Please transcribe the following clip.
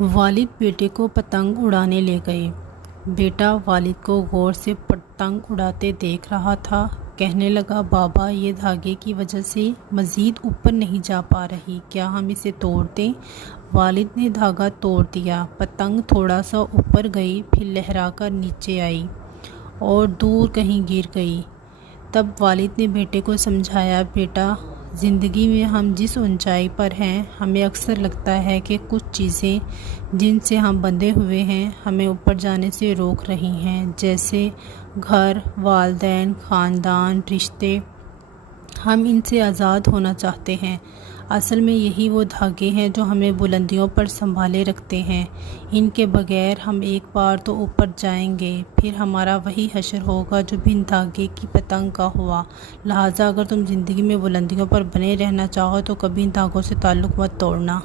वालिद बेटे को पतंग उड़ाने ले गए। बेटा वालिद को गौर से पतंग उड़ाते देख रहा था। कहने लगा, बाबा, ये धागे की वजह से मज़ीद ऊपर नहीं जा पा रही, क्या हम इसे तोड़ दें? वालिद ने धागा तोड़ दिया। पतंग थोड़ा सा ऊपर गई, फिर लहराकर नीचे आई और दूर कहीं गिर गई। तब वालिद ने बेटे को समझाया, बेटा, ज़िंदगी में हम जिस ऊंचाई पर हैं, हमें अक्सर लगता है कि कुछ चीज़ें जिनसे हम बंधे हुए हैं हमें ऊपर जाने से रोक रही हैं, जैसे घर, वालिदैन, ख़ानदान, रिश्ते। हम इनसे आज़ाद होना चाहते हैं। असल में यही वो धागे हैं जो हमें बुलंदियों पर संभाले रखते हैं। इनके बगैर हम एक बार तो ऊपर जाएंगे, फिर हमारा वही हश्र होगा जो बिन धागे की पतंग का हुआ। लिहाजा अगर तुम ज़िंदगी में बुलंदियों पर बने रहना चाहो तो कभी इन धागों से ताल्लुक़ मत तोड़ना।